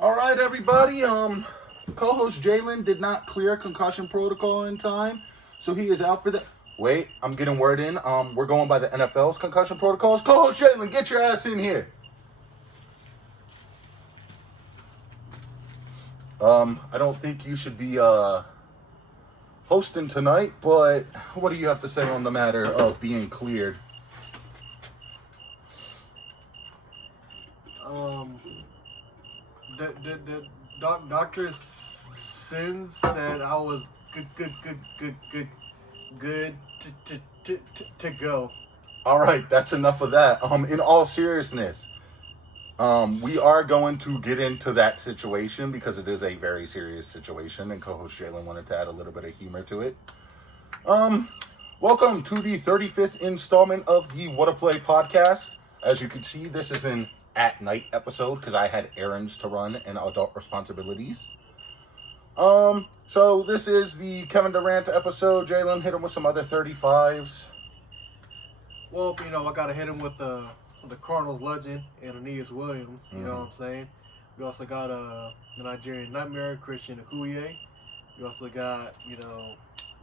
All right, everybody. Co-host Jalen did not clear concussion protocol in time, so he is out for the. Wait, I'm getting word in. We're going by the NFL's concussion protocols. Co-host Jalen, get your ass in here. I don't think you should be hosting tonight, but what do you have to say on the matter of being cleared? The Dr. Sins said I was good to go. All right, that's enough of that. In all seriousness, we are going to get into that situation because it is a very serious situation, and co-host Jalen wanted to add a little bit of humor to it. Welcome to the 35th installment of the WhattaPlay podcast. As you can see, this is an at-night episode because I had errands to run and adult responsibilities. So this is the Kevin Durant episode. Jalen hit him with some other 35s. Well, I gotta hit him with the Cardinals legend and Aeneas Williams. You know what I'm saying? We also got the Nigerian Nightmare, Christian Okoye. We also got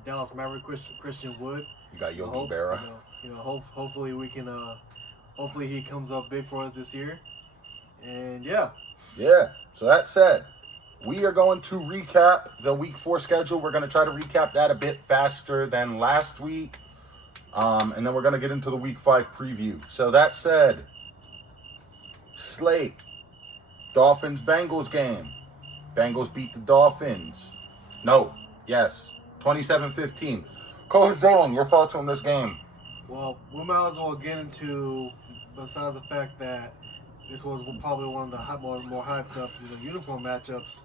Dallas Maverick, Christian Wood. You got Yogi Berra. Hopefully we can. Hopefully he comes up big for us this year. And yeah. So that said, we are going to recap the Week 4 schedule. We're going to try to recap that a bit faster than last week. And then we're going to get into the Week 5 preview. So that said, slate, Dolphins-Bengals game. Bengals beat the Dolphins. 27-15. Coach Jalen, your thoughts on this game? Well, we might as well get into, besides the fact that this was probably one of the more hyped up uniform matchups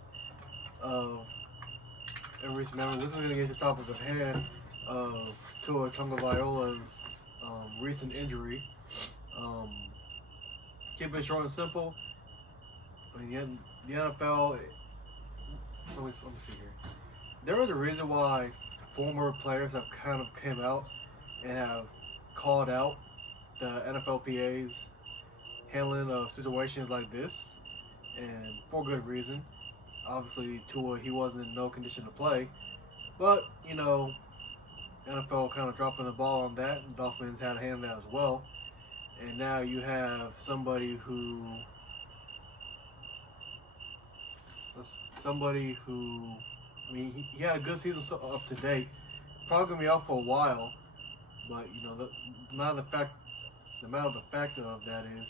of in recent memory. This is going to get to the topic of hand of Tua Tagovailoa's recent injury. Keep it short and simple. I mean, the NFL. Let me see here. There was a reason why former players have kind of came out and have called out the NFLPA's handling of situations like this, and for good reason. Obviously, Tua, he wasn't in no condition to play, but NFL kind of dropping the ball on that, and Dolphins had a hand in that as well. And now you have somebody who, I mean, he had a good season up to date. Probably gonna be out for a while, but the matter of the fact of that is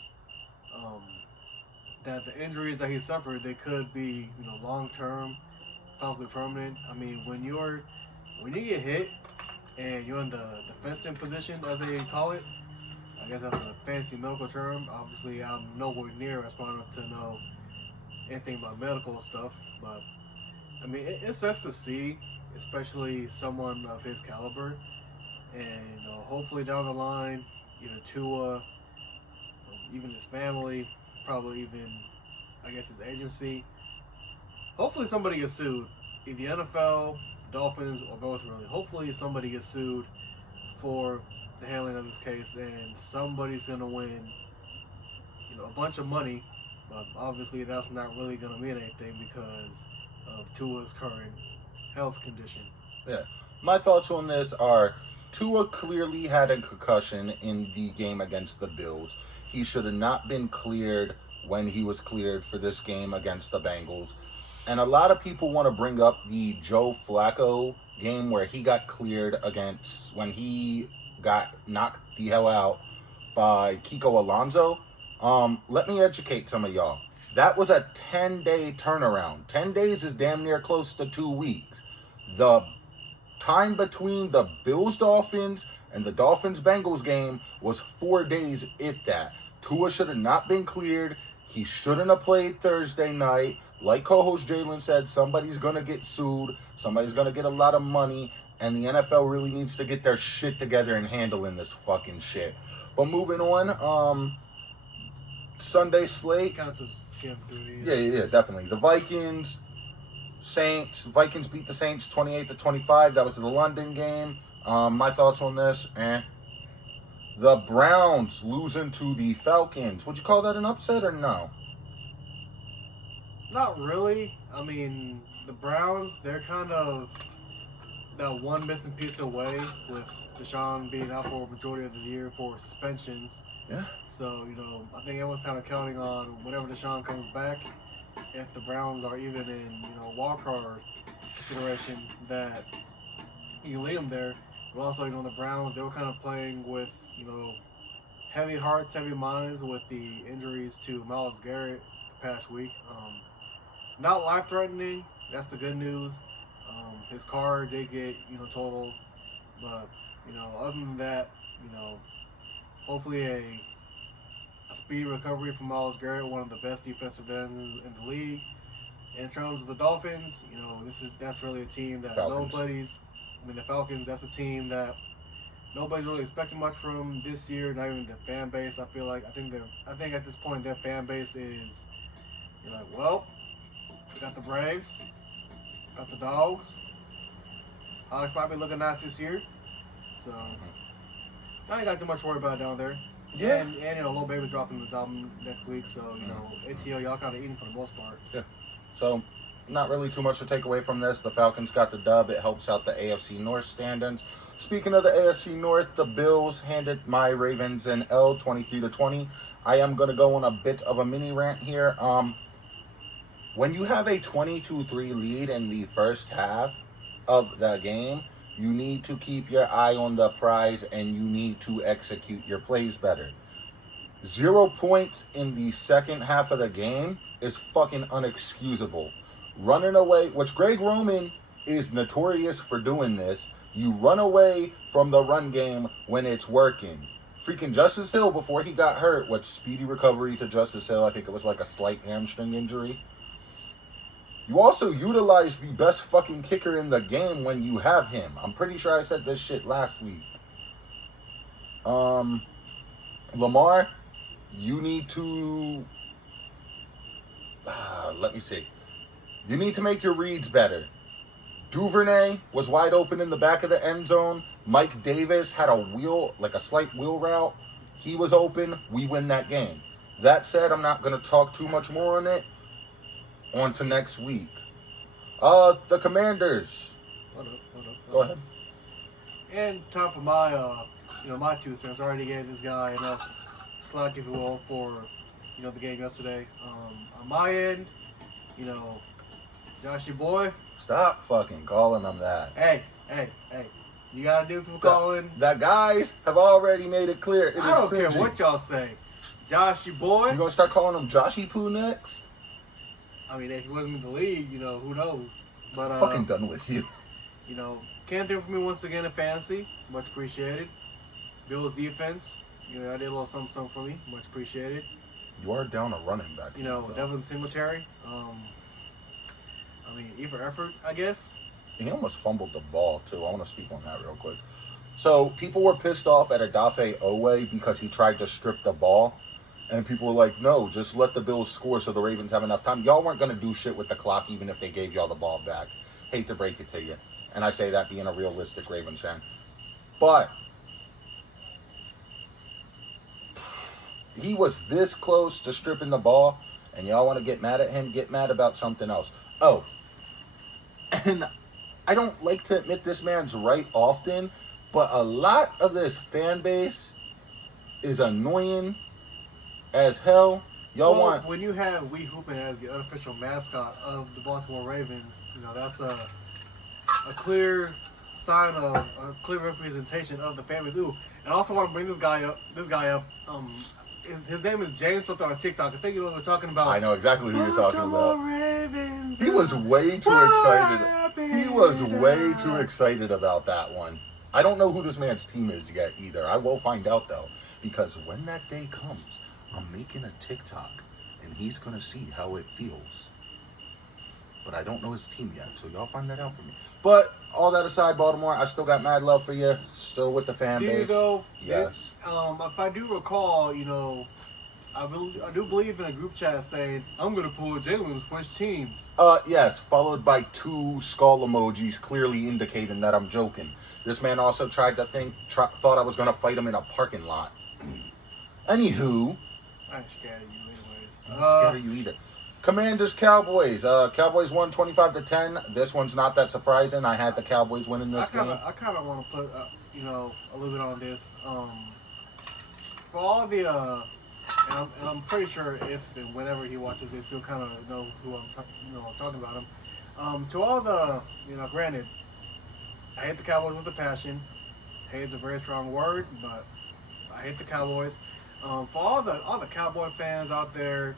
that the injuries that he suffered, they could be long term, possibly permanent. I mean, when you get hit and you're in the defensive position, as they call it, I guess that's a fancy medical term. Obviously, I'm nowhere near smart enough to know anything about medical stuff, but I mean, it sucks to see, especially someone of his caliber. And hopefully down the line, either Tua, even his family, probably even, I guess, his agency. Hopefully somebody gets sued. Either the NFL, Dolphins, or both really. Hopefully somebody gets sued for the handling of this case, and somebody's going to win, a bunch of money. But obviously that's not really going to mean anything because of Tua's current health condition. Yeah. My thoughts on this are Tua clearly had a concussion in the game against the Bills. He should have not been cleared when he was cleared for this game against the Bengals. And a lot of people want to bring up the Joe Flacco game where he got cleared against when he got knocked the hell out by Kiko Alonso. Let me educate some of y'all. That was a 10-day turnaround. 10 days is damn near close to 2 weeks. The time between the Bills-Dolphins and the Dolphins-Bengals game was 4 days, if that. Tua should have not been cleared. He shouldn't have played Thursday night. Like co-host Jalen said, somebody's going to get sued. Somebody's going to get a lot of money. And the NFL really needs to get their shit together and handling this fucking shit. But moving on, Sunday slate. Kind of just skim through these. Yeah, definitely. The Vikings beat the Saints 28-25. That was the London game. My thoughts on this, The Browns losing to the Falcons. Would you call that an upset or no? Not really. I mean, the Browns, they're kind of that one missing piece away with Deshaun being out for a majority of the year for suspensions. Yeah. So, I think everyone's kind of counting on whenever Deshaun comes back, if the Browns are even in, wild card consideration, that you can lead them there. But also, the Browns, they were kind of playing with, heavy hearts, heavy minds with the injuries to Myles Garrett the past week. Not life-threatening. That's the good news. His car did get, totaled. But, other than that, hopefully a speedy recovery from Myles Garrett, one of the best defensive ends in the league. In terms of the Dolphins, that's really a team that the Falcons, that's a team that nobody's really expecting much from this year, not even the fan base. I think at this point their fan base is, you're like, well, we got the Braves, got the Dogs. Hawks might be looking nice this year. So, I ain't got too much to worry about down there. Yeah. And Lil Baby's dropping his album next week, so, ATL, y'all kind of eating for the most part. Yeah. So, not really too much to take away from this. The Falcons got the dub. It helps out the AFC North standings. Speaking of the AFC North, the Bills handed my Ravens an L 23-20. I am going to go on a bit of a mini rant here. When you have a 22-3 lead in the first half of the game, you need to keep your eye on the prize and you need to execute your plays better. 0 points in the second half of the game is fucking unexcusable. Running away, which Greg Roman is notorious for doing this. You run away from the run game when it's working. Freaking Justice Hill, before he got hurt, which speedy recovery to Justice Hill, I think it was like a slight hamstring injury. You also utilize the best fucking kicker in the game when you have him. I'm pretty sure I said this shit last week. Lamar, you need to... let me see. You need to make your reads better. Duvernay was wide open in the back of the end zone. Mike Davis had a slight wheel route. He was open. We win that game. That said, I'm not going to talk too much more on it. On to next week. The Commanders. Hold up. Go ahead. And time for my, my 2 cents. I already gave this guy enough slack, if you will, for, the game yesterday. On my end, Joshy Boy. Stop fucking calling them that. Hey. You gotta do people calling. The guys have already made it clear. I don't care what y'all say. Joshy Boy. You gonna start calling him Joshy Poo next? I mean, if he wasn't in the league, who knows? But I'm fucking done with you. Can't do it for me once again in fantasy. Much appreciated. Bills defense. I did a little something for me. Much appreciated. You are down a running back. Devin Singletary. E for effort, I guess. He almost fumbled the ball, too. I want to speak on that real quick. So, people were pissed off at Odafe Owe because he tried to strip the ball. And people were like, no, just let the Bills score so the Ravens have enough time. Y'all weren't going to do shit with the clock even if they gave y'all the ball back. Hate to break it to you. And I say that being a realistic Ravens fan. But he was this close to stripping the ball. And y'all want to get mad at him? Get mad about something else. Oh. And I don't like to admit this man's right often. But a lot of this fan base is annoying as hell. When you have We Hoopin' as the unofficial mascot of the Baltimore Ravens, that's a clear sign of a clear representation of the fan base. Ooh, and I also want to bring this guy up. His name is James something on TikTok. I think you know what we're talking about. I know exactly who you're talking about. Ravens, he was way too excited. He was way too excited about that one. I don't know who this man's team is yet either. I will find out though, because when that day comes, I'm making a TikTok, and he's going to see how it feels. But I don't know his team yet, so y'all find that out for me. But all that aside, Baltimore, I still got mad love for you. Still with the fan base. Yes. If I do recall, I do believe in a group chat saying, I'm going to pull Jalen to push teams. Yes, followed by 2 skull emojis clearly indicating that I'm joking. This man also thought I was going to fight him in a parking lot. Anywho. I'm scared of you anyways. I'm not scared of you either. Commanders Cowboys. Cowboys won 25-10. This one's not that surprising. I had the Cowboys winning this game. I kind of want to put a little bit on this. For all the and I'm pretty sure if and whenever he watches this, he'll kind of know who I'm talking about him. To all the granted, I hate the Cowboys with a passion. Hate is a very strong word, but I hate the Cowboys. For all the Cowboy fans out there,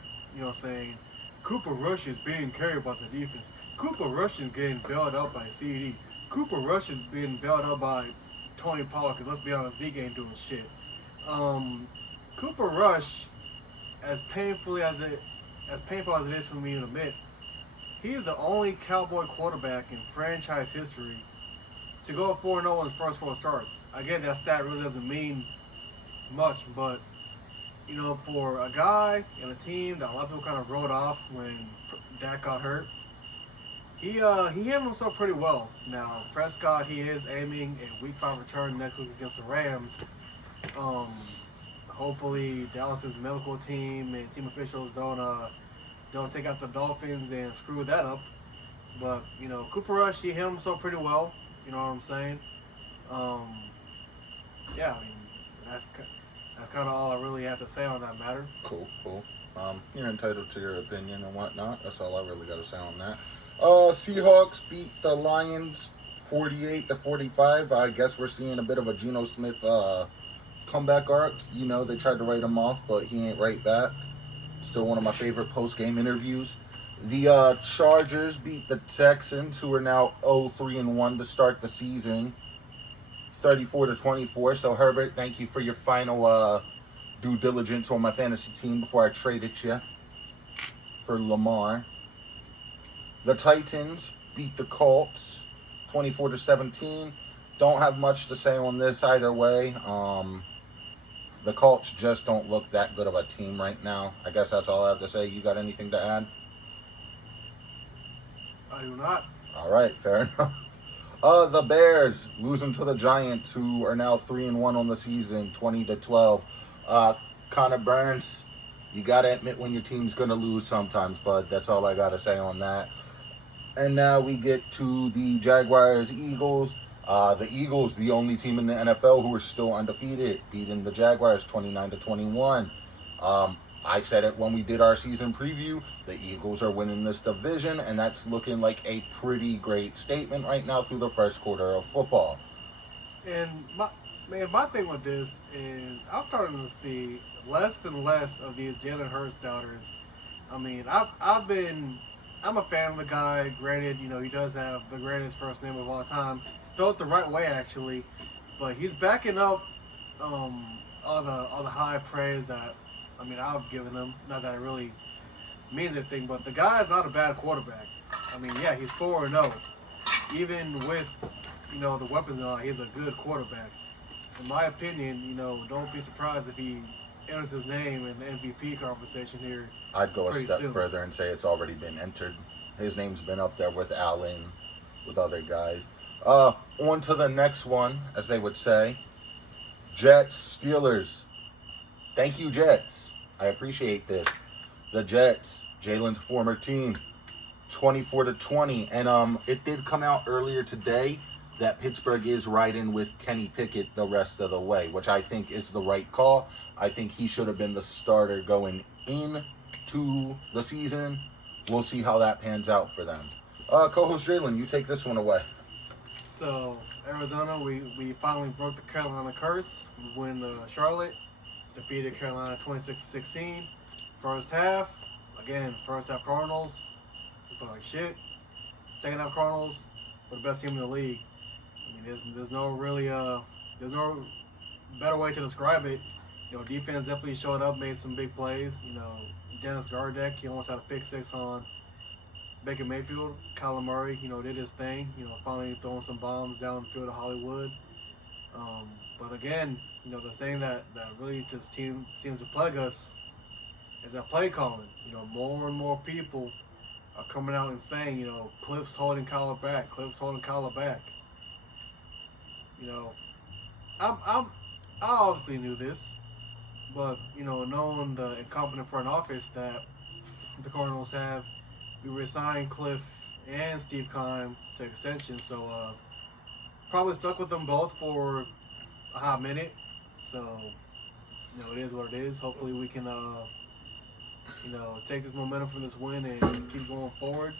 saying Cooper Rush is being carried by the defense. Cooper Rush is getting bailed out by CD. Cooper Rush is being bailed out by Tony Pollard. Cause let's be honest, Zeke ain't doing shit. Cooper Rush, as painful as it is for me to admit, he is the only Cowboy quarterback in franchise history to go 4-0 in his first 4 starts. I get that stat really doesn't mean much, but for a guy and a team that a lot of people kind of wrote off when Dak got hurt, he handled himself pretty well. Now Prescott, he is aiming a Week 5 return next week against the Rams. Hopefully Dallas's medical team and team officials don't take out the Dolphins and screw that up. But Cooper Rush, he handled himself pretty well. You know what I'm saying? Yeah, I mean that's kind of all I really have to say on that matter. Cool. You're entitled to your opinion and whatnot. That's all I really got to say on that. Seahawks beat the Lions 48-45. I guess we're seeing a bit of a Geno Smith comeback arc. They tried to write him off, but he ain't right back. Still one of my favorite post-game interviews. The Chargers beat the Texans, who are now 0-3-1 to start the season, 34-24. So Herbert, thank you for your final due diligence on my fantasy team before I traded you for Lamar. The Titans beat the Colts 24-17. Don't have much to say on this either way. The Colts just don't look that good of a team right now. I guess that's all I have to say. You got anything to add? I do not. All right, fair enough. The Bears losing to the Giants, who are now 3-1 on the season, 20-12. Connor Burns, you gotta admit when your team's gonna lose sometimes, bud. That's all I gotta say on that. And now we get to the Jaguars Eagles. The Eagles, the only team in the NFL who are still undefeated, beating the Jaguars 29-21. I said it when we did our season preview. The Eagles are winning this division, and that's looking like a pretty great statement right now through the first quarter of football. And my thing with this is I'm starting to see less and less of these Jalen Hurts doubters. I mean, I'm a fan of the guy. Granted, he does have the greatest first name of all time, spelled the right way actually, but he's backing up all the high praise that I've given him. Not that it really means anything, but the guy is not a bad quarterback. I mean, yeah, he's 4-0. Even with the weapons and all, he's a good quarterback. In my opinion, don't be surprised if he enters his name in the MVP conversation here. I'd go a step soon. further and say it's already been entered. His name's been up there with Allen, with other guys. On to the next one, as they would say. Jets, Steelers. Thank you, Jets. I appreciate this. The Jets, Jalen's former team, 24-20. And it did come out earlier today that Pittsburgh is riding with Kenny Pickett the rest of the way, which I think is the right call. I think he should have been the starter going into the season. We'll see how that pans out for them. Co-host Jalen, you take this one away. So, Arizona, we finally broke the Carolina curse. We win Charlotte. Defeated Carolina 26-16. First half Cardinals. We played like shit. Second half Cardinals were the best team in the league. I mean, there's no better way to describe it. Defense definitely showed up, made some big plays. Dennis Gardeck, he almost had a pick six on Baker Mayfield. Kyler Murray, did his thing. Finally throwing some bombs down the field of Hollywood. But again, the thing that really just seems to plague us is that play calling. More and more people are coming out and saying, Cliff's holding Kyler back. Cliff's holding Kyler back. I obviously knew this, but knowing the incompetent front office that the Cardinals have. We resigned Cliff and Steve Keim to extension, so probably stuck with them both for a hot minute. So, it is what it is. Hopefully we can, take this momentum from this win and keep going forward.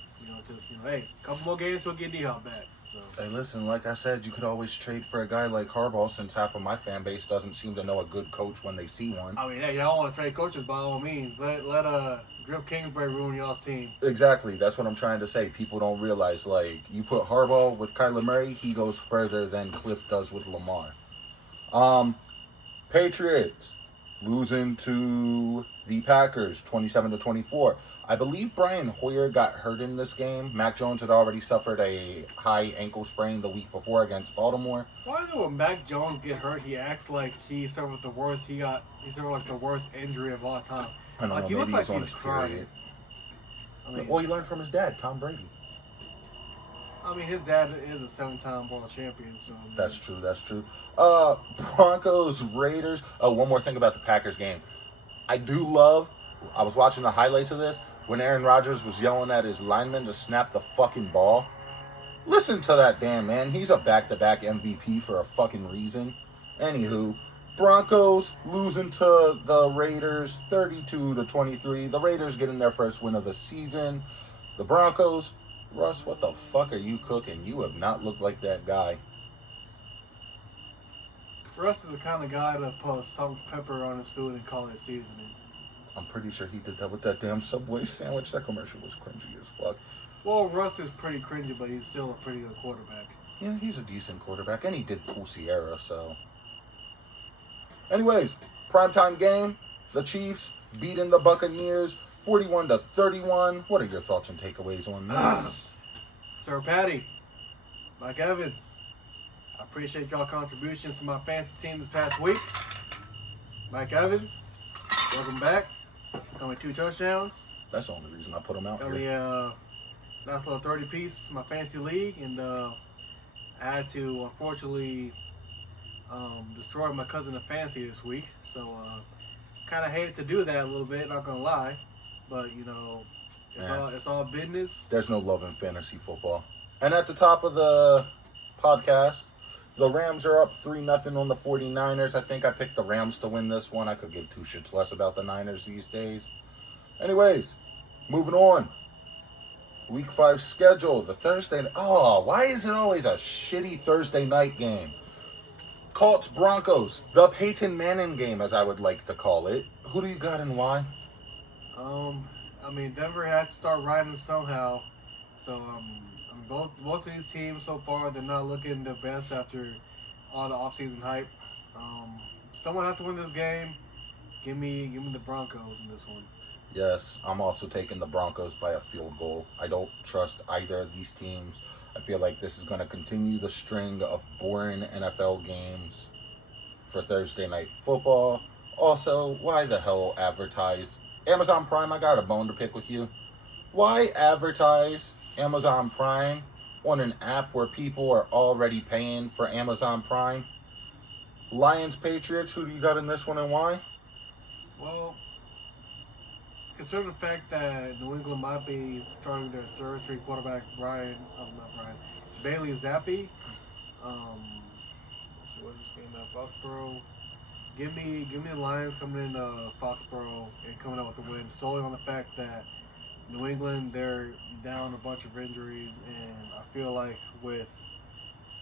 Hey, a couple more games, we'll get D-Hop back. So. Hey, listen, like I said, you could always trade for a guy like Harbaugh, since half of my fan base doesn't seem to know a good coach when they see one. I mean, hey, y'all want to trade coaches by all means. Let Griff Kingsbury ruin y'all's team. Exactly. That's what I'm trying to say. People don't realize, you put Harbaugh with Kyler Murray, he goes further than Cliff does with Lamar. Patriots losing to the Packers 27-24. I believe Brian Hoyer got hurt in this game. Mac Jones had already suffered a high ankle sprain the week before against Baltimore. Why do when Mac Jones get hurt, he acts like he suffered the worst? He suffered like the worst injury of all time. I don't know. He Maybe looks he's like on he's his crying. period. I mean, Well, he learned from his dad, Tom Brady. His dad is a 7-time world champion, so. That's true. Broncos, Raiders. Oh, one more thing about the Packers game. I was watching the highlights of this when Aaron Rodgers was yelling at his lineman to snap the fucking ball. Listen to that damn man. He's a back-to-back MVP for a fucking reason. Anywho, Broncos losing to the Raiders 32-23. The Raiders getting their first win of the season. The Broncos, Russ, what the fuck are you cooking? You have not looked like that guy. Russ is the kind of guy to put salt and pepper on his food and call it seasoning. I'm pretty sure he did that with that damn Subway sandwich. That commercial was cringy as fuck. Well, Russ is pretty cringy, but he's still a pretty good quarterback. Yeah, he's a decent quarterback, and he did pull Sierra, so. Anyways, primetime game. The Chiefs beating the Buccaneers 41-31. What are your thoughts and takeaways on this? Sir Patty, Mike Evans, I appreciate y'all contributions to my fantasy team this past week. Mike Evans, welcome back. Only 2 touchdowns. That's the only reason I put him out Only here. nice little 30-piece in my fantasy league, and I had to unfortunately destroy my cousin in fantasy this week. So kind of hated to do that a little bit, not gonna lie, but it's all business. There's no love in fantasy football. And at the top of the podcast, the Rams are up 3-0 on the 49ers. I think I picked the Rams to win this one. I could give 2 shits less about the Niners these days. Anyways, moving on. Week 5 schedule. The Thursday. Oh, why is it always a shitty Thursday night game? Colts Broncos. The Peyton Manning game, as I would like to call it. Who do you got and why? Denver had to start riding somehow. So both of these teams so far, they're not looking the best after all the offseason hype. Someone has to win this game. Give me the Broncos in this one. Yes, I'm also taking the Broncos by a field goal. I don't trust either of these teams. I feel like this is going to continue the string of boring NFL games for Thursday night football. Also, why the hell advertise? Amazon Prime, I got a bone to pick with you. Why advertise Amazon Prime on an app where people are already paying for Amazon Prime? Lions, Patriots, who do you got in this one and why? Well, considering the fact that New England might be starting their third-string quarterback, Bailey Zappi. What is his name at Foxborough? Give me the Lions coming in Foxborough and coming out with the win, solely on the fact that New England, they're down a bunch of injuries, and I feel like with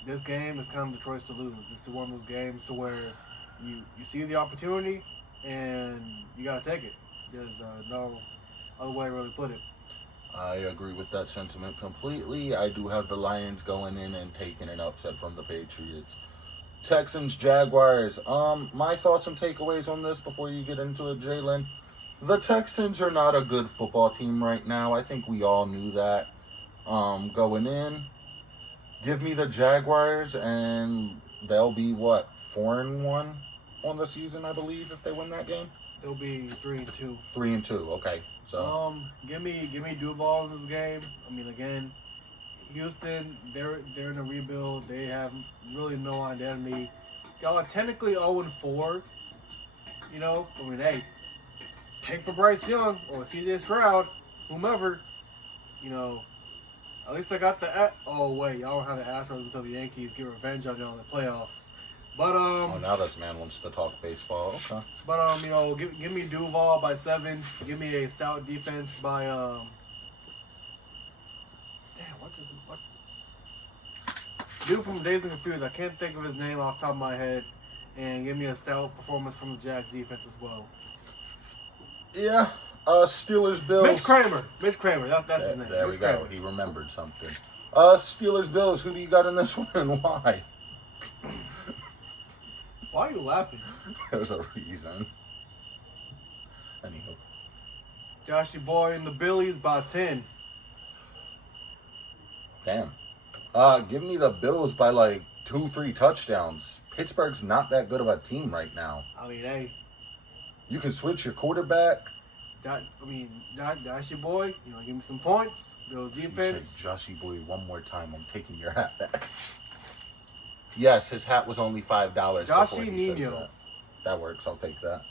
this game, it's kind of the choice to lose. It's one of those games to where you see the opportunity and you gotta take it. There's no other way to really put it. I agree with that sentiment completely. I do have the Lions going in and taking an upset from the Patriots. Texans, Jaguars. My thoughts and takeaways on this before you get into it, Jalen. The Texans are not a good football team right now. I think we all knew that going in. Give me the Jaguars, and they'll be, 4-1 on the season, I believe, if they win that game? They'll be 3-2. 3-2, okay. So give me Duval in this game. Again, Houston, they're in a rebuild. They have really no identity. Y'all are technically 0-4. Hey, take for Bryce Young or CJ Stroud. whomever, at least I got the. Oh wait, y'all don't have the Astros until the Yankees get revenge on y'all in the playoffs. But Oh, now this man wants to talk baseball. Okay. But give me Duval by 7. Give me a stout defense by Damn, what's dude from Days and Confused? I can't think of his name off the top of my head. And give me a stout performance from the Jags defense as well. Yeah. Steelers Bills. Mitch Kramer. That's his name. There Mitch we go. Kramer. He remembered something. Steelers Bills. Who do you got in this one and why? Why are you laughing? There's a reason. Anywho. Joshy Boy and the Billies by 10. Damn. Give me the Bills by like 2-3 touchdowns. Pittsburgh's not that good of a team right now. I mean, hey. You can switch your quarterback. Joshy Boy, give me some points. Bills defense. You say Joshy Boy one more time, I'm taking your hat back. Yes, his hat was only $5 before he Nino. says that. That works, I'll take that.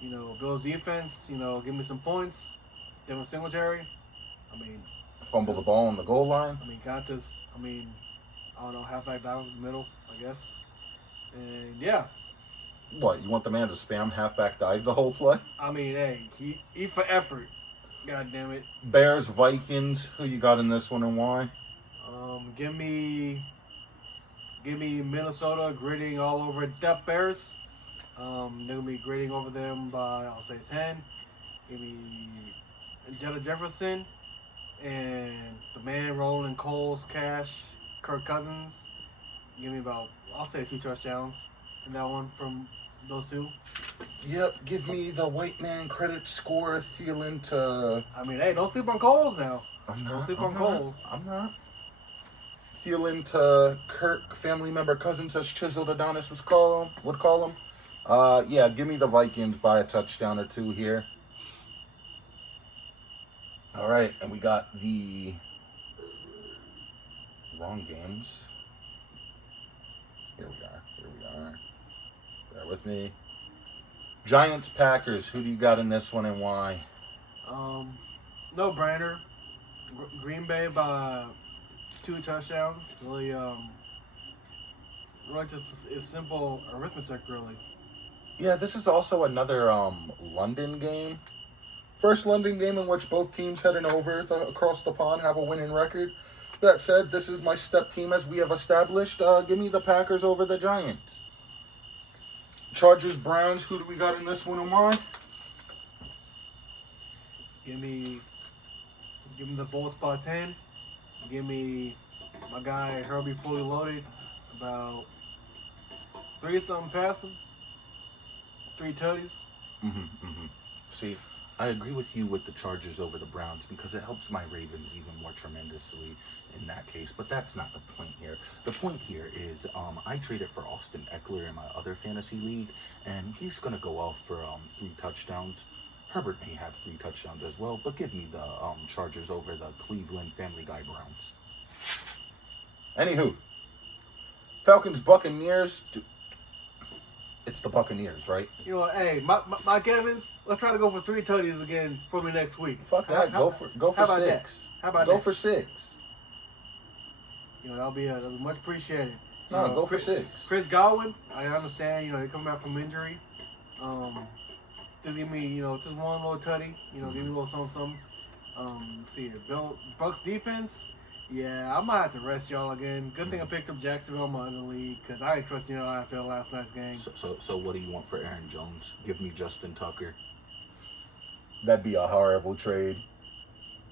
Bills defense, give me some points. Devin Singletary. Fumble the ball on the goal line. Contas, I don't know, halfback down the middle, I guess. And yeah. What, you want the man to spam halfback dive the whole play? Hey, he eat for effort. God damn it. Bears, Vikings, who you got in this one and why? Give me Minnesota gritting all over the Bears. They're gonna be gritting over them by, I'll say, 10. Give me Jetta Jefferson and the man rolling Coles, Cash, Kirk Cousins. Give me about, I'll say, 2 touchdowns in that one from those two. Yep, give me the white man credit score, Thielen to... Hey, don't sleep on Coles now. I'm not. Don't sleep on Coles. I'm not. Thielen to Kirk, family member Cousins, as Chiseled Adonis would call him. Yeah, give me the Vikings by a touchdown or 2 here. All right, and we got the wrong games. Here we are. Bear with me. Giants, Packers. Who do you got in this one and why? No brainer. Green Bay by 2 touchdowns. Really, just it's simple arithmetic, really. Yeah, this is also another London game. First London game in which both teams heading over across the pond have a winning record. That said, this is my step team as we have established. Give me the Packers over the Giants. Chargers, Browns. Who do we got in this one and why? Give me the Bolts by 10. Give me my guy Herbie fully loaded. About 3-something passing. 3 tutties. See, I agree with you with the Chargers over the Browns because it helps my Ravens even more tremendously in that case. But that's not the point here. The point here is I traded for Austin Eckler in my other fantasy league, and he's going to go off for 3 touchdowns. Herbert may have 3 touchdowns as well, but give me the Chargers over the Cleveland Family Guy Browns. Anywho, Falcons, Buccaneers. It's the Buccaneers, right? Hey, Mike Evans, let's try to go for 3 tutties again for me next week. Fuck that. Go for 6. How about go that? for 6. That'll be much appreciated. No, go for 6. Chris Godwin, I understand. He coming back from injury. Just give me, just one little tutty. Give me a little something. Let's see here. Bucks defense. Yeah, I might have to rest y'all again. Good thing I picked up Jacksonville in my other league because I ain't trusting y'all after last night's game. So what do you want for Aaron Jones? Give me Justin Tucker. That'd be a horrible trade.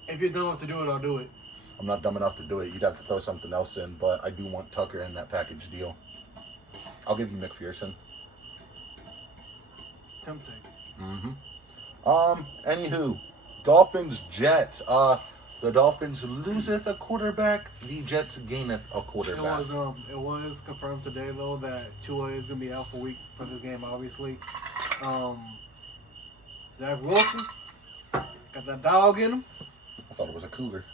If you're dumb enough to do it, I'll do it. I'm not dumb enough to do it. You'd have to throw something else in, but I do want Tucker in that package deal. I'll give you McPherson. Tempting. Anywho, Dolphins, Jets. The Dolphins loseth a quarterback. The Jets gaineth a quarterback. It was confirmed today though that Tua is gonna be out for a week for this game. Obviously, Zach Wilson got that dog in him. I thought it was a cougar.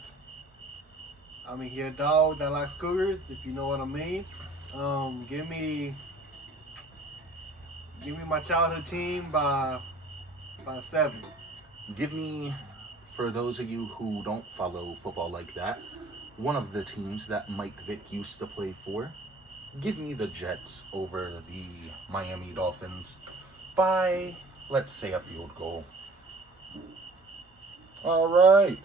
He a dog that likes cougars, if you know what I mean. Give me my childhood team by 7. Give me for those of you who don't follow football like that, one of the teams that Mike Vick used to play for, give me the Jets over the Miami Dolphins by, let's say, a field goal. All right.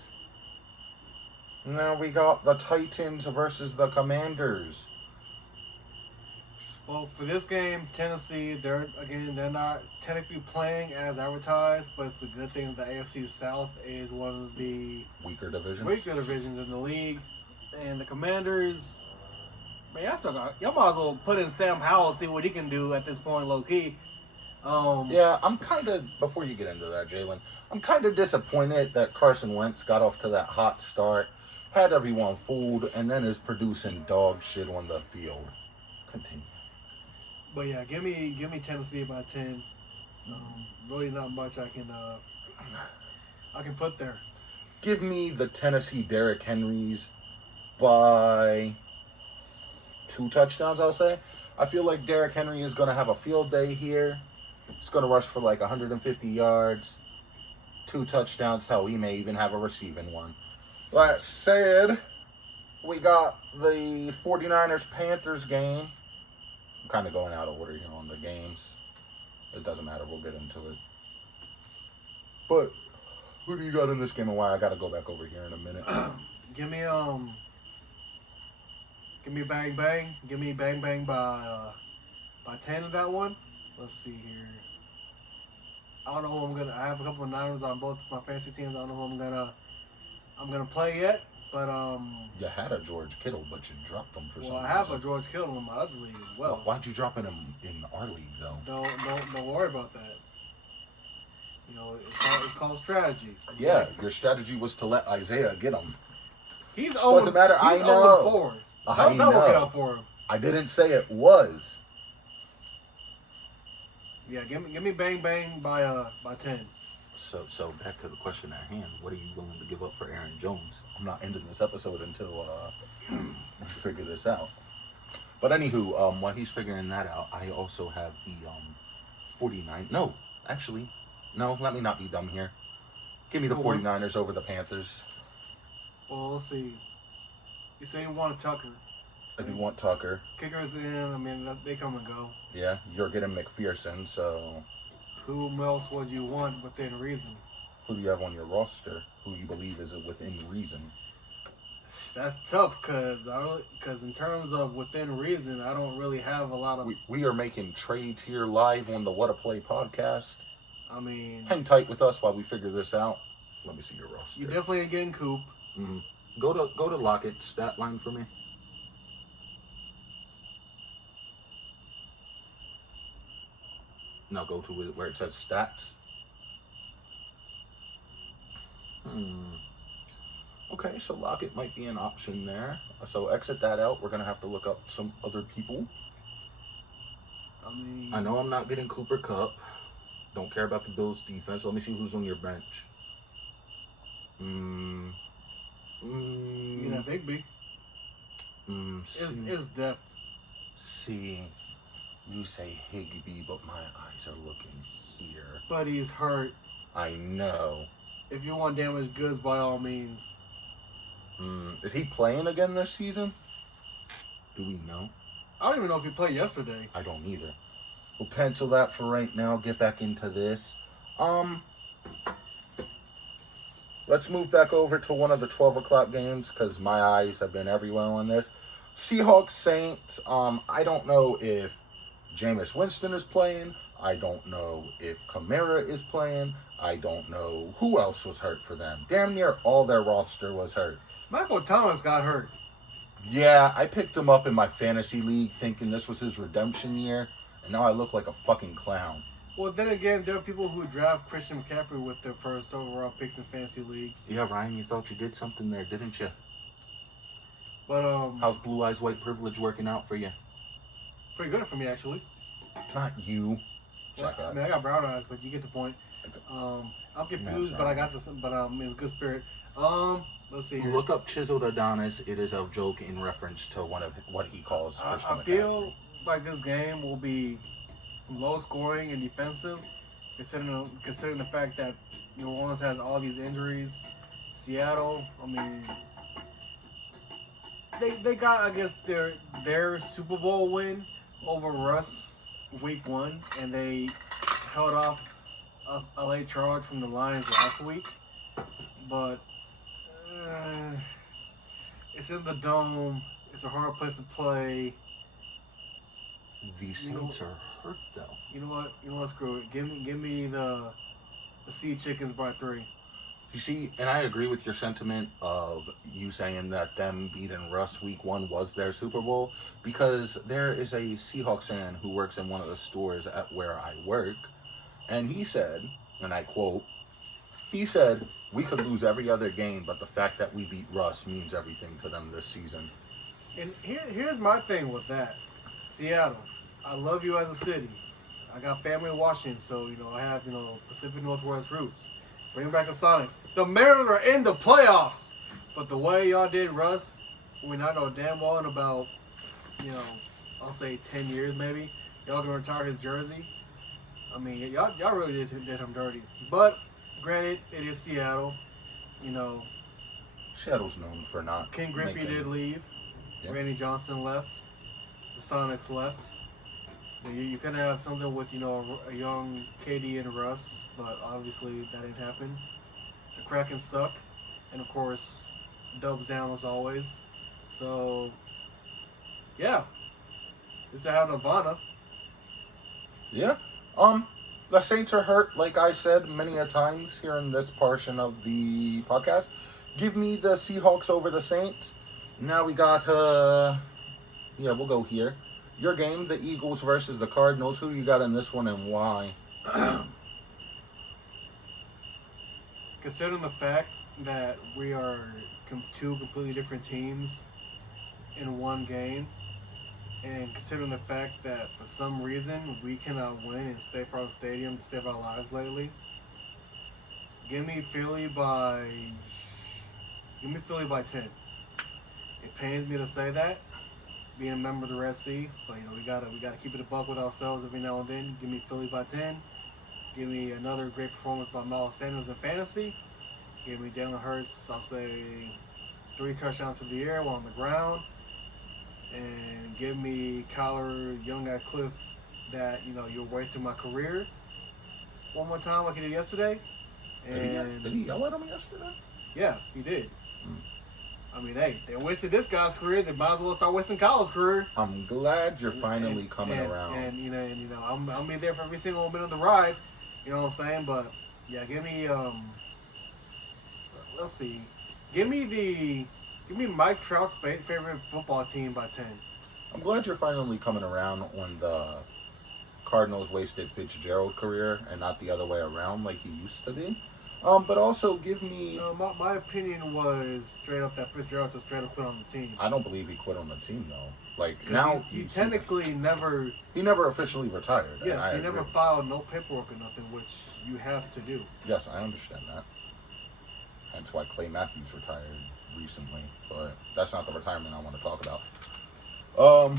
Now we got the Titans versus the Commanders. Well, for this game, Tennessee, they're not technically playing as advertised, but it's a good thing that the AFC South is one of the Weaker divisions in the league. And the Commanders, man, y'all might as well put in Sam Howell, see what he can do at this point, low key. Yeah, I'm kind of, before you get into that, Jalen, I'm kind of disappointed that Carson Wentz got off to that hot start, had everyone fooled, and then is producing dog shit on the field. Continue. But yeah, give me Tennessee by 10. Really not much I can put there. Give me the Tennessee Derrick Henrys by 2 touchdowns, I'll say. I feel like Derrick Henry is going to have a field day here. He's going to rush for like 150 yards, 2 touchdowns. Hell, he may even have a receiving one. That said, we got the 49ers-Panthers game. I'm kind of going out of order here on the games. It doesn't matter. We'll get into it. But who do you got in this game and why? I got to go back over here in a minute. Give me bang bang. Give me bang bang by 10 of that one. Let's see here. I don't know who I'm gonna. I have a couple of Niners on both my fantasy teams. I don't know who I'm gonna play yet. But you had a George Kittle, but you dropped him for some reason. Well, I have a George Kittle in my other league as well. Why'd you drop him in our league though? Don't worry about that. You know, it's called strategy. Yeah, your strategy was to let Isaiah get him. He's doesn't matter. I know. 4. I not working know. out for him. I didn't say it was. Yeah, give me bang bang by 10. So back to the question at hand. What are you willing to give up for Aaron Jones? I'm not ending this episode until we figure this out. But anywho, while he's figuring that out, I also have the 49. No, actually, no. Let me not be dumb here. Give me the 49ers over the Panthers. Well, let's see. You say you want a Tucker. I do want Tucker. Kickers in. I mean, they come and go. Yeah, you're getting McPherson, so. Who else would you want within reason? Who do you have on your roster? Who you believe is within reason? That's tough, cause in terms of within reason, I don't really have a lot of. We are making trades here live on the WhattaPlay podcast. I mean, hang tight with us while we figure this out. Let me see your roster. You definitely ain't getting Coop. Mm-hmm. Go to Lockett's stat line for me. Now go to where it says stats. Okay, so Lockett might be an option there. So exit that out. We're going to have to look up some other people. I know I'm not getting Cooper Kupp. Don't care about the Bills defense. Let me see who's on your bench. You know, Big. It's depth. See, you say Higbee, but my eyes are looking here. But he's hurt. I know. If you want damaged goods, by all means. Is he playing again this season? Do we know? I don't even know if he played yesterday. I don't either. We'll pencil that for right now. Get back into this. Let's move back over to one of the 12 o'clock games because my eyes have been everywhere on this. Seahawks Saints. I don't know if Jameis Winston is playing. I don't know if Kamara is playing. I don't know who else was hurt for them. Damn near all their roster was hurt. Michael Thomas got hurt. Yeah, I picked him up in my fantasy league thinking this was his redemption year, and now I look like a fucking clown. Well, then again, there are people who draft Christian McCaffrey with their first overall picks in fantasy leagues. Yeah, Ryan, you thought you did something there, didn't you? But how's Blue Eyes White Privilege working out for you? Pretty good for me, actually. Not you. Well, I mean, I got brown eyes, but you get the point. I'm confused, but I got this. But in good spirit. Let's see. Look up Chiseled Adonis. It is a joke in reference to one of what he calls Christian McCaffrey. I feel like this game will be low scoring and defensive, considering the fact that New Orleans has all these injuries. Seattle, I mean, they got, I guess, their Super Bowl win over Russ week 1, and they held off a late charge from the Lions last week. But it's in the Dome. It's a hard place to play. The Saints are hurt, though. You know what? Screw it. Give me the Sea Chickens by 3. You see, and I agree with your sentiment of you saying that them beating Russ week 1 was their Super Bowl, because there is a Seahawks fan who works in one of the stores at where I work, and he said, and I quote, he said, "We could lose every other game, but the fact that we beat Russ means everything to them this season." And here's my thing with that. Seattle, I love you as a city. I got family in Washington, so, I have, Pacific Northwest roots. Bring back the Sonics. The Mariners are in the playoffs. But the way y'all did Russ, when I know damn well in about, I'll say 10 years maybe, y'all can retire his jersey. I mean, y'all really did him dirty. But, granted, it is Seattle. Seattle's known for not Ken Griffey making... did leave. Yep. Randy Johnson left. The Sonics left. You can have something with, a young KD and Russ, but obviously that didn't happen. The Kraken suck, and of course, Dubs down as always. So, yeah, just to have Nirvana. Yeah. The Saints are hurt, like I said many a times here in this portion of the podcast. Give me the Seahawks over the Saints. Now we got, we'll go here. Your game, the Eagles versus the Cardinals. Who you got in this one and why? Considering the fact that we are two completely different teams in one game, and considering the fact that for some reason we cannot win in State Farm Stadium to save our lives lately, give me Philly by 10. It pains me to say that, being a member of the Red Sea, but we gotta keep it a buck with ourselves every now and then. Give me Philly by 10. Give me another great performance by Miles Sanders in fantasy. Give me Jalen Hurts, I'll say 3 touchdowns for the year while on the ground. And give me Kyler Young at Cliff that, you're wasting my career one more time like he did yesterday. And Did he yell at him yesterday? Yeah, he did. I mean, hey, they wasted this guy's career. They might as well start wasting Kyle's career. I'm glad you're finally coming around. And I'll be there for every single minute of the ride. You know what I'm saying? But yeah, give me let's see, give me Mike Trout's favorite football team by 10. I'm glad you're finally coming around on the Cardinals wasted Fitzgerald career and not the other way around like he used to be. But also give me... my opinion was straight up that Fitzgerald just straight up quit on the team. I don't believe he quit on the team, though. Like, now... He technically never... He never officially retired. Yes, he never filed no paperwork or nothing, which you have to do. Yes, I understand that. That's why Clay Matthews retired recently. But that's not the retirement I want to talk about.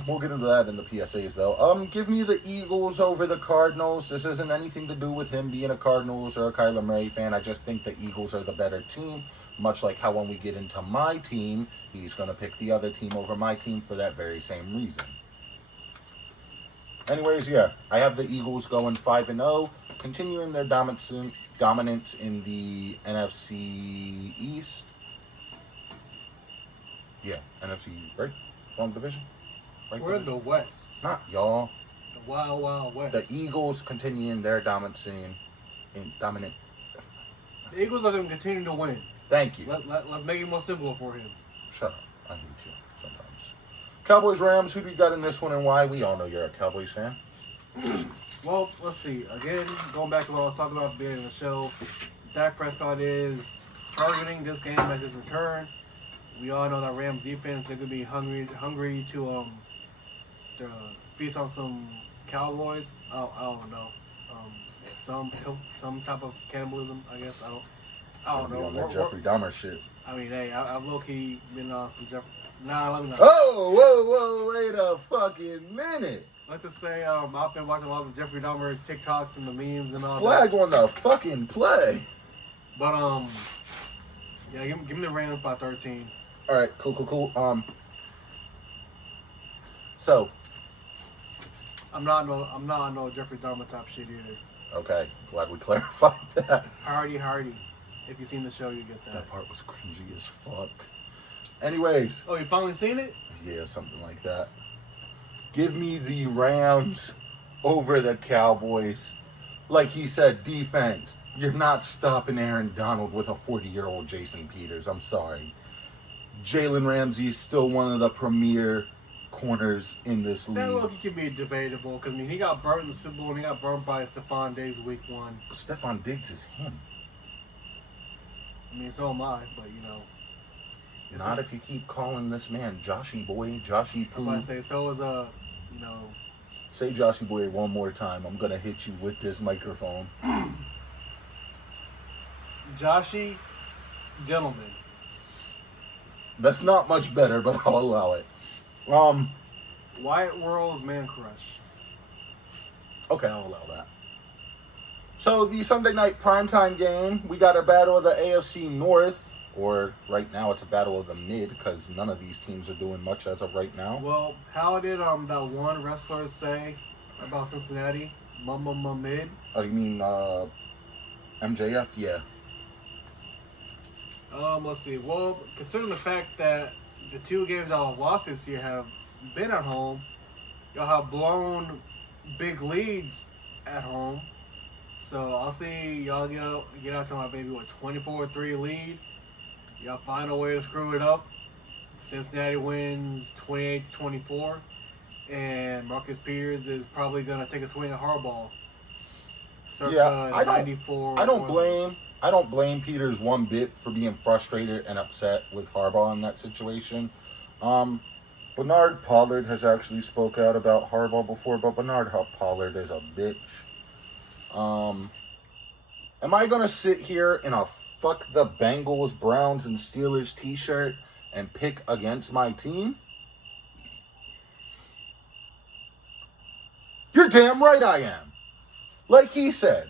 We'll get into that in the PSAs, though. Give me the Eagles over the Cardinals. This isn't anything to do with him being a Cardinals or a Kyler Murray fan. I just think the Eagles are the better team, much like how when we get into my team, he's going to pick the other team over my team for that very same reason. Anyways, yeah, I have the Eagles going 5-0, continuing their dominance in the NFC East. Yeah, NFC, right? Wrong division? Right, we're in the West. Not y'all. The Wild Wild West. The Eagles continuing their dominant. The Eagles are going to continue to win. Thank you. Let's make it more simple for him. Shut up. I hate you sometimes. Cowboys, Rams, who do you got in this one and why? We all know you're a Cowboys fan. Well, let's see. Again, going back to what I was talking about at the beginning of the show, Dak Prescott is targeting this game as his return. We all know that Rams defense, they're going to be hungry to feast on some Cowboys. I don't know. Some type of cannibalism, I guess. I don't know. On that Jeffrey Dahmer shit. I mean, hey, I've low-key been on some Jeffrey... Nah, let me not. Oh, whoa, wait a fucking minute. let's just say I've been watching a lot of Jeffrey Dahmer TikToks and the memes and all Flag that. on the fucking play. But yeah, give me the Rams by 13. All right, cool. So I'm not no Jeffrey Dahmer type shit either. okay, glad we clarified that. Hardy. If you've seen the show, you get that. That part was cringy as fuck. Anyways. Oh, you finally seen it? Yeah, something like that. Give me the Rams over the Cowboys. Like he said, defense. You're not stopping Aaron Donald with a 40-year-old Jason Peters. I'm sorry. Jalen Ramsey's still one of the premier corners in this league. That look can be debatable because I mean he got burnt in the Super Bowl and he got burnt by Stephon Diggs week 1. Stephon Diggs is him. I mean, so am I, but you know. Not if you keep calling this man Joshy Boy, Joshy Poo. I say so is you know. Say Joshy Boy one more time. I'm gonna hit you with this microphone. Joshy, gentleman. That's not much better, but I'll allow it. Wyatt World's man crush. Okay, I'll allow that. So the Sunday night primetime game, we got a battle of the AFC North, or right now it's a battle of the mid, because none of these teams are doing much as of right now. Well, how did that one wrestler say about Cincinnati? Mid? Oh, you mean MJF? Yeah. Let's see. Well, considering the fact that the 2 games y'all have lost this year have been at home, y'all have blown big leads at home. So I'll see y'all get out to my baby 24-3 lead. Y'all find a way to screw it up. Cincinnati wins 28-24, and Marcus Peters is probably gonna take a swing at hardball. Yeah, I 94. I don't blame Peters one bit for being frustrated and upset with Harbaugh in that situation. Bernard Pollard has actually spoke out about Harbaugh before, but Bernard Pollard is a bitch. Am I going to sit here in a fuck the Bengals, Browns, and Steelers t-shirt and pick against my team? You're damn right I am. Like he said,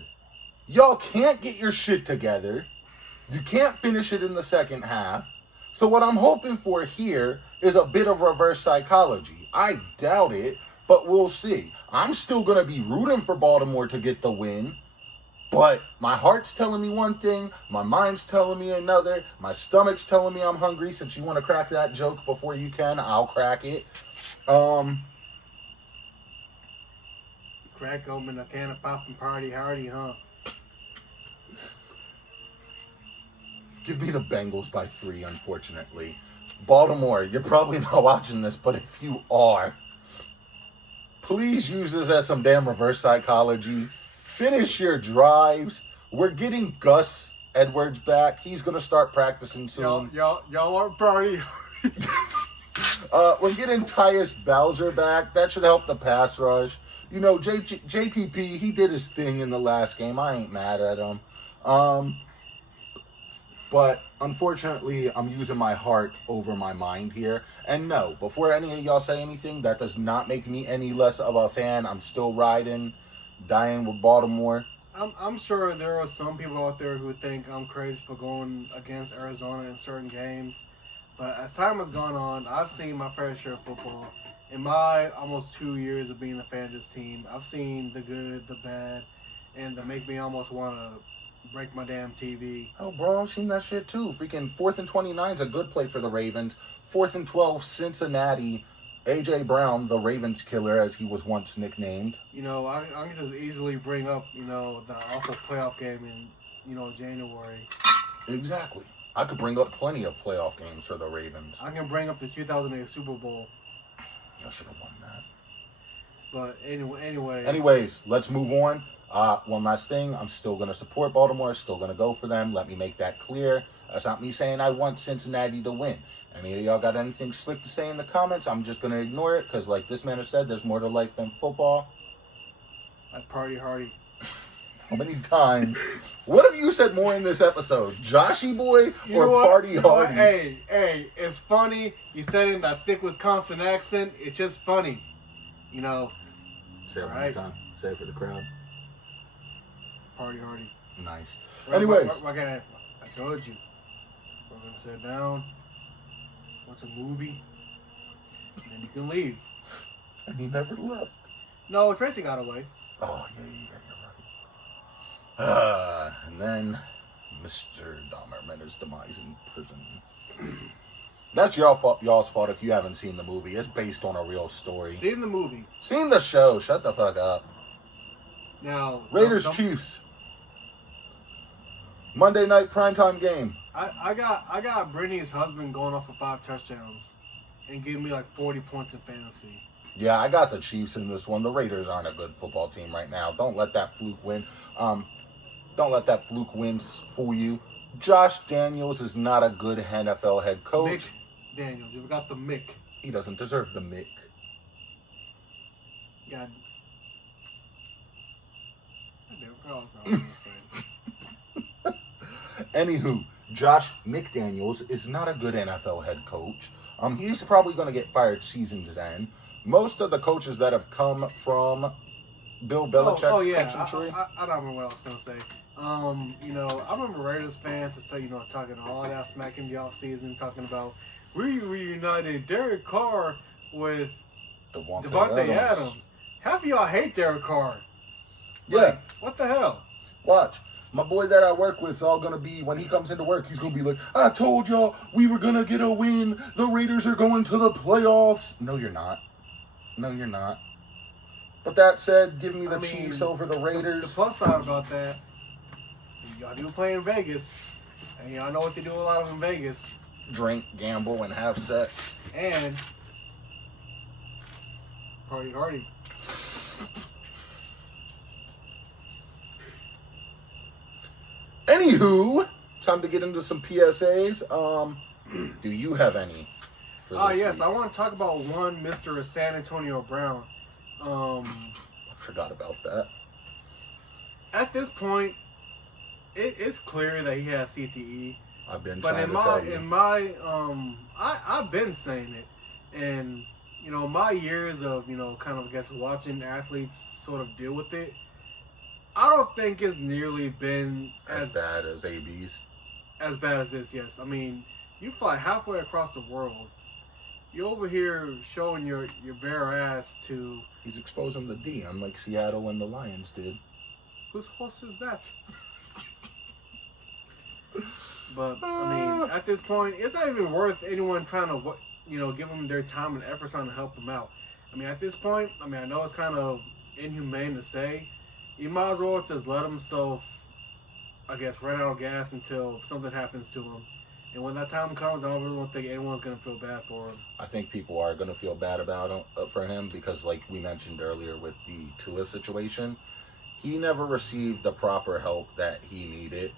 y'all can't get your shit together. You can't finish it in the second half. So what I'm hoping for here is a bit of reverse psychology. I doubt it, but we'll see. I'm still going to be rooting for Baltimore to get the win. But my heart's telling me one thing, my mind's telling me another, my stomach's telling me I'm hungry. Since you want to crack that joke before you can, I'll crack it. Crack open a can of pop and party hardy, huh? Give me the Bengals by 3, unfortunately. Baltimore, you're probably not watching this, but if you are, please use this as some damn reverse psychology. Finish your drives. We're getting Gus Edwards back. He's going to start practicing soon. Y'all are party. We're getting Tyus Bowser back. That should help the pass rush. You know, JPP, he did his thing in the last game. I ain't mad at him. But unfortunately, I'm using my heart over my mind here. And no, before any of y'all say anything, that does not make me any less of a fan. I'm still riding, dying with Baltimore. I'm sure there are some people out there who think I'm crazy for going against Arizona in certain games. But as time has gone on, I've seen my fair share of football. In my almost 2 years of being a fan of this team, I've seen the good, the bad, and the make me almost want to break my damn TV. Oh, bro, I've seen that shit too. Freaking 4th and 29 is a good play for the Ravens. 4th and 12, Cincinnati. A.J. Brown, the Ravens killer, as he was once nicknamed. You know, I can just easily bring up, you know, the also playoff game in, you know, January. Exactly. I could bring up plenty of playoff games for the Ravens. I can bring up the 2008 Super Bowl. Y'all should have won that. But anyway. Anyways, let's move on. One last thing. I'm still going to support Baltimore. Still going to go for them. Let me make that clear. That's not me saying I want Cincinnati to win. Any of y'all got anything slick to say in the comments? I'm just going to ignore it because, like this man has said, there's more to life than football. Like party hardy. How many times? What have you said more in this episode? Joshy Boy or Party Hardy? Hey, it's funny. You said it in that thick Wisconsin accent. It's just funny. You know, Say it one Alright. more time. Say it for the crowd. Party hardy. Nice. Anyways. I told you. We're going to sit down, watch a movie, and then you can leave. And he never left. No, Tracy got away. Oh, yeah, you're right. And then Mr. Dahmer met his demise in prison. That's y'all's fault if you haven't seen the movie. It's based on a real story. Seen the movie. Seen the show. Shut the fuck up. Now, Raiders Chiefs. Monday night primetime game. I got Brittany's husband going off for 5 touchdowns and giving me like 40 points in fantasy. Yeah, I got the Chiefs in this one. The Raiders aren't a good football team right now. Don't let that fluke win. Don't let that fluke wins fool you. Josh Daniels is not a good NFL head coach. Mick Daniels. You got the Mick. He doesn't deserve the Mick. God. I never what I was gonna say. Anywho, Josh McDaniels is not a good NFL head coach. He's probably going to get fired season's end. Most of the coaches that have come from Bill Belichick's coaching tree. I don't remember what I was going to say. I remember Raiders fans to say, talking all that smack in the offseason, talking about we reunited Derek Carr with Devontae Adams. Half of y'all hate Derek Carr. Yeah. Like, what the hell? Watch. My boy that I work with is all going to be, when he comes into work, he's going to be like, I told y'all we were going to get a win. The Raiders are going to the playoffs. No, you're not. No, you're not. But that said, give me the Chiefs over the Raiders. The plus side about that, y'all do play in Vegas, and y'all know what they do a lot of in Vegas. Drink, gamble, and have sex. And party hardy. Anywho, time to get into some PSAs. Do you have any? Yes, I want to talk about one Mr. San Antonio Brown. I forgot about that. At this point, it's clear that he has CTE. I've been trying to tell you. I've been saying it, and my years of kind of watching athletes sort of deal with it. I don't think it's nearly been as bad as AB's. As bad as this, yes. I mean, you fly halfway across the world. You're over here showing your bare ass to... He's exposing the D, unlike Seattle when the Lions did. Whose horse is that? But, I mean, at this point, it's not even worth anyone trying to, give them their time and effort trying to help them out. I mean, at this point, I know it's kind of inhumane to say, you might as well just let himself, run out of gas until something happens to him. And when that time comes, I don't really think anyone's going to feel bad for him. I think people are going to feel bad for him because, like we mentioned earlier with the Tua situation, he never received the proper help that he needed.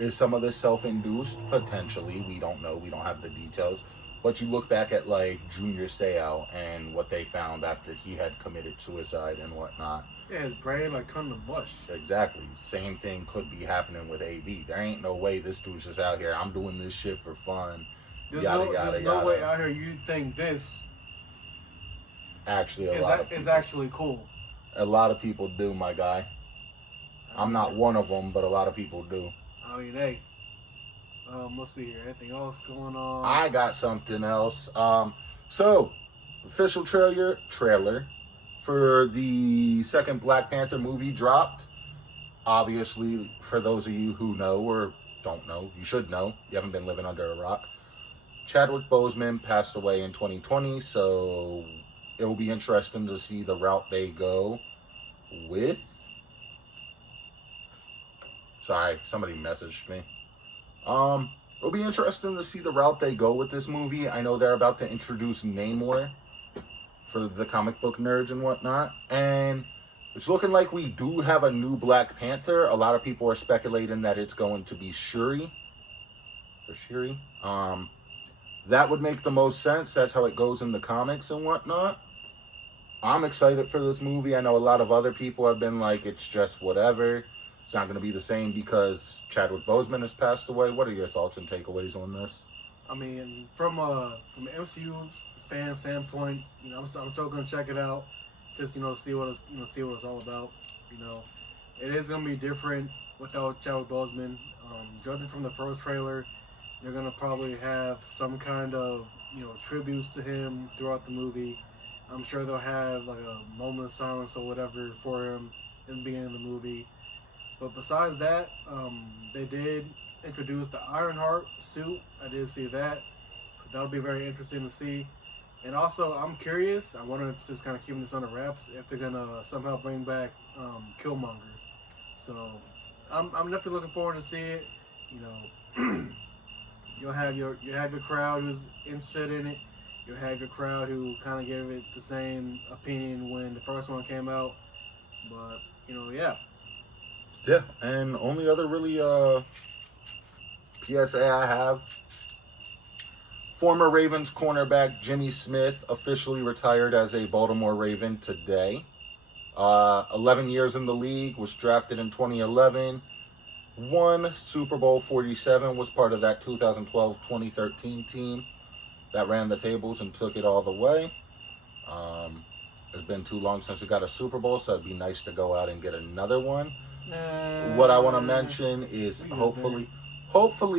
Is some of this self-induced? Potentially. We don't know. We don't have the details. But you look back at, Junior Seau and what they found after he had committed suicide and whatnot. Yeah, his brain, turned to mush. Exactly. Same thing could be happening with AB. There ain't no way this dude's just out here, I'm doing this shit for fun. There's no way out here you think this actually is actually cool. A lot of people do, my guy. I'm not one of them, but a lot of people do. I mean, hey. Let's see here. Anything else going on? I got something else. So, official trailer for the second Black Panther movie dropped. Obviously, for those of you who know or don't know, you should know. You haven't been living under a rock. Chadwick Boseman passed away in 2020, so it will be interesting to see the route they go with. Sorry, somebody messaged me. It'll be interesting to see the route they go with this movie. I know they're about to introduce Namor for the comic book nerds and whatnot. And it's looking like we do have a new Black Panther. A lot of people are speculating that it's going to be Shuri. Or Shuri. That would make the most sense. That's how it goes in the comics and whatnot. I'm excited for this movie. I know a lot of other people have been like, it's just whatever. It's not going to be the same because Chadwick Boseman has passed away. What are your thoughts and takeaways on this? I mean, from an MCU fan standpoint, I'm still going to check it out. just see what it's all about. It is gonna be different without Chadwick Boseman. Judging from the first trailer, they're gonna probably have some kind of tributes to him throughout the movie. I'm sure they'll have like a moment of silence or whatever for him in the beginning of the movie. But besides that, they did introduce the Ironheart suit. I did see that. So that'll be very interesting to see. And also, I'm curious. I wonder if just kind of keeping this under wraps, if they're gonna somehow bring back Killmonger. So I'm definitely looking forward to see it. You'll have your crowd who's interested in it. You'll have your crowd who kind of gave it the same opinion when the first one came out. But yeah. Yeah, and only other really PSA I have. Former Ravens cornerback Jimmy Smith officially retired as a Baltimore Raven today. 11 years in the league, was drafted in 2011, won Super Bowl 47, was part of that 2012-2013 team that ran the tables and took it all the way. It's been too long since we got a Super Bowl, so it'd be nice to go out and get another one. What I want to mention is hopefully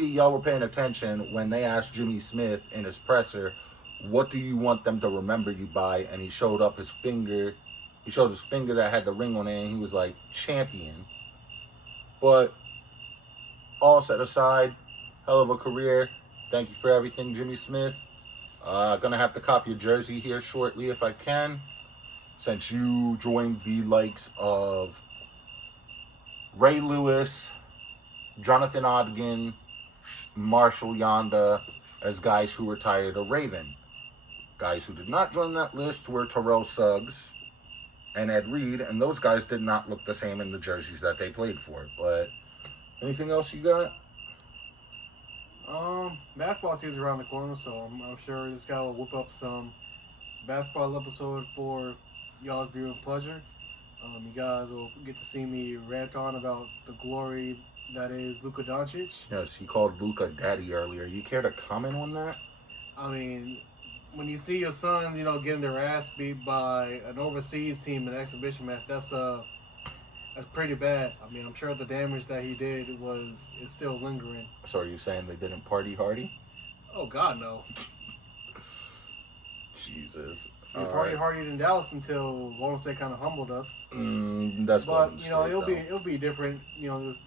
y'all were paying attention when they asked Jimmy Smith in his presser, what do you want them to remember you by? And he showed up his finger. He showed his finger that had the ring on it, and he was like, champion. But all set aside, hell of a career. Thank you for everything, Jimmy Smith. Gonna have to cop your jersey here shortly if I can, since you joined the likes of Ray Lewis, Jonathan Ogden, Marshall Yonda as guys who retired a Raven. Guys who did not join that list were Terrell Suggs and Ed Reed, and those guys did not look the same in the jerseys that they played for. But anything else you got? Basketball season around the corner, so I'm sure this guy will whip up some basketball episode for y'all's viewing pleasure. You guys will get to see me rant on about the glory that is Luka Doncic. Yes, he called Luka daddy earlier. You care to comment on that? I mean, when you see your sons, getting their ass beat by an overseas team in an exhibition match, that's pretty bad. I mean, I'm sure the damage that he did is still lingering. So are you saying they didn't party hardy? Oh God, no. Jesus. We party hardy in Dallas until Golden State kind of humbled us. That's Golden State, it'll be different.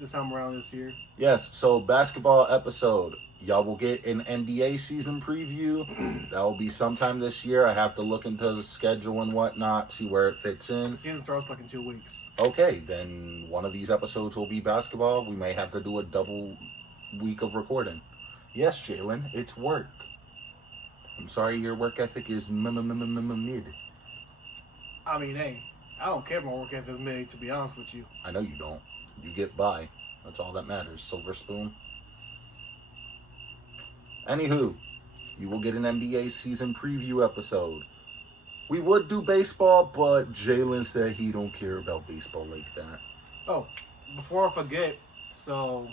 This time around this year. Yes. So basketball episode. Y'all will get an NBA season preview. That will be sometime this year. I have to look into the schedule and whatnot, see where it fits in. The season starts like in 2 weeks. Okay, then one of these episodes will be basketball. We may have to do a double week of recording. Yes, Jalen, it's work. I'm sorry your work ethic is mid. I mean, hey, I don't care if my work ethic is mid, to be honest with you. I know you don't. You get by. That's all that matters. Silver spoon. Anywho, you will get an NBA season preview episode. We would do baseball, but Jalen said he don't care about baseball like that. Oh, before I forget, so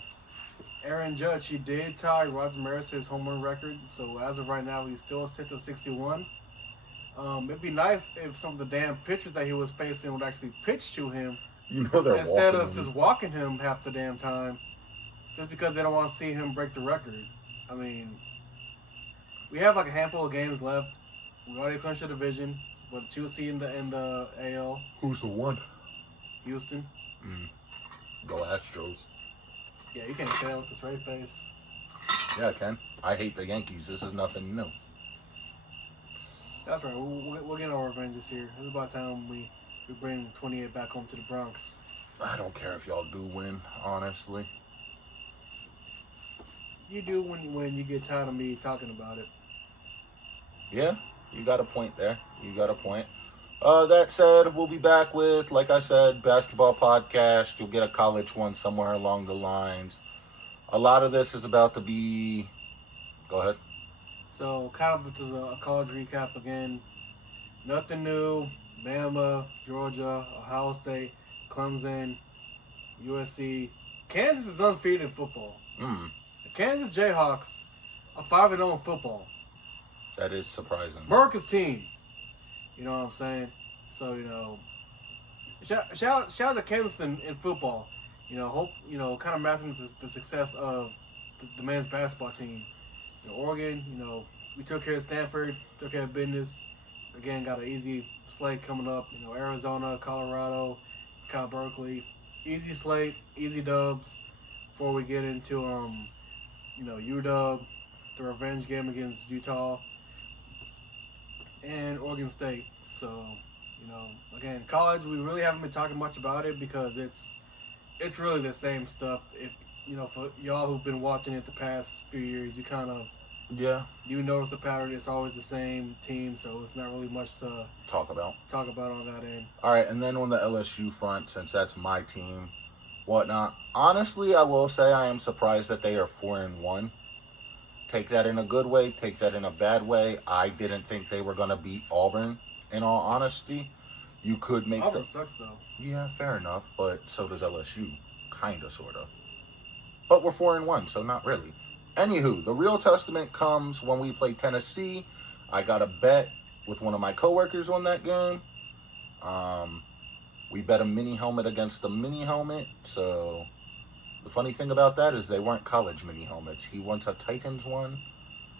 Aaron Judge, he did tie Roger Maris's home run record. So as of right now, he's still sits at 61. It'd be nice if some of the damn pitchers that he was facing would actually pitch to him. They're instead of just walking him half the damn time, just because they don't want to see him break the record. I mean, we have like a handful of games left. We already clinched the division. We're the 2 seed in the AL. Who's the one? Houston. Go Astros. Yeah, you can't say that with a straight face. Yeah, I can. I hate the Yankees. This is nothing new. That's right. We'll get our revenge this year. It's about time we bring 28 back home to the Bronx. I don't care if y'all do win, honestly. You do when you get tired of me talking about it. Yeah, you got a point there. You got a point. That said, we'll be back with, like I said, basketball podcast. You'll get a college one somewhere along the lines. A lot of this is about to be... Go ahead. So, kind of just a college recap again. Nothing new. Bama, Georgia, Ohio State, Clemson, USC. Kansas is undefeated in football. The Kansas Jayhawks are 5-0 in football. That is surprising. America's team. You know what I'm saying? So, shout out to Kansas in football. Hope, kind of matching the success of the men's basketball team. Oregon, we took care of Stanford, took care of business. Again, got an easy slate coming up. Arizona, Colorado, Cal Berkeley. Easy slate, easy dubs before we get into, UW, the revenge game against Utah, and Oregon State. So, again, college, we really haven't been talking much about it because it's really the same stuff. If for y'all who've been watching it the past few years, you kind of you notice the pattern. It's always the same team, so it's not really much to talk about on that end. All right, and then on the LSU front, since that's my team, whatnot. Honestly, I will say I am surprised that they are 4-1. Take that in a good way, take that in a bad way. I didn't think they were gonna beat Auburn. In all honesty, you could make Auburn sucks though. Yeah, fair enough, but so does LSU, kinda, sorta. But we're 4-1, so not really. Anywho, the real testament comes when we play Tennessee. I got a bet with one of my coworkers on that game. We bet a mini helmet against a mini helmet. So the funny thing about that is they weren't college mini helmets. He wants a Titans one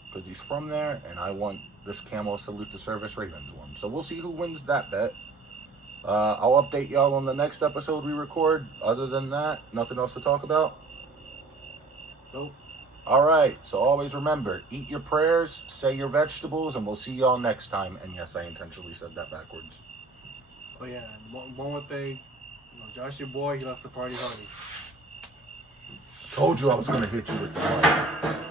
because he's from there, and I want this camo Salute the Service Ravens one. So we'll see who wins that bet. I'll update y'all on the next episode we record. Other than that, nothing else to talk about? Nope. All right, so always remember, eat your prayers, say your vegetables, and we'll see y'all next time. And yes, I intentionally said that backwards. Oh yeah, and one more thing, Joshy Boy, he likes to party hardy. Told you I was going to hit you with the mic.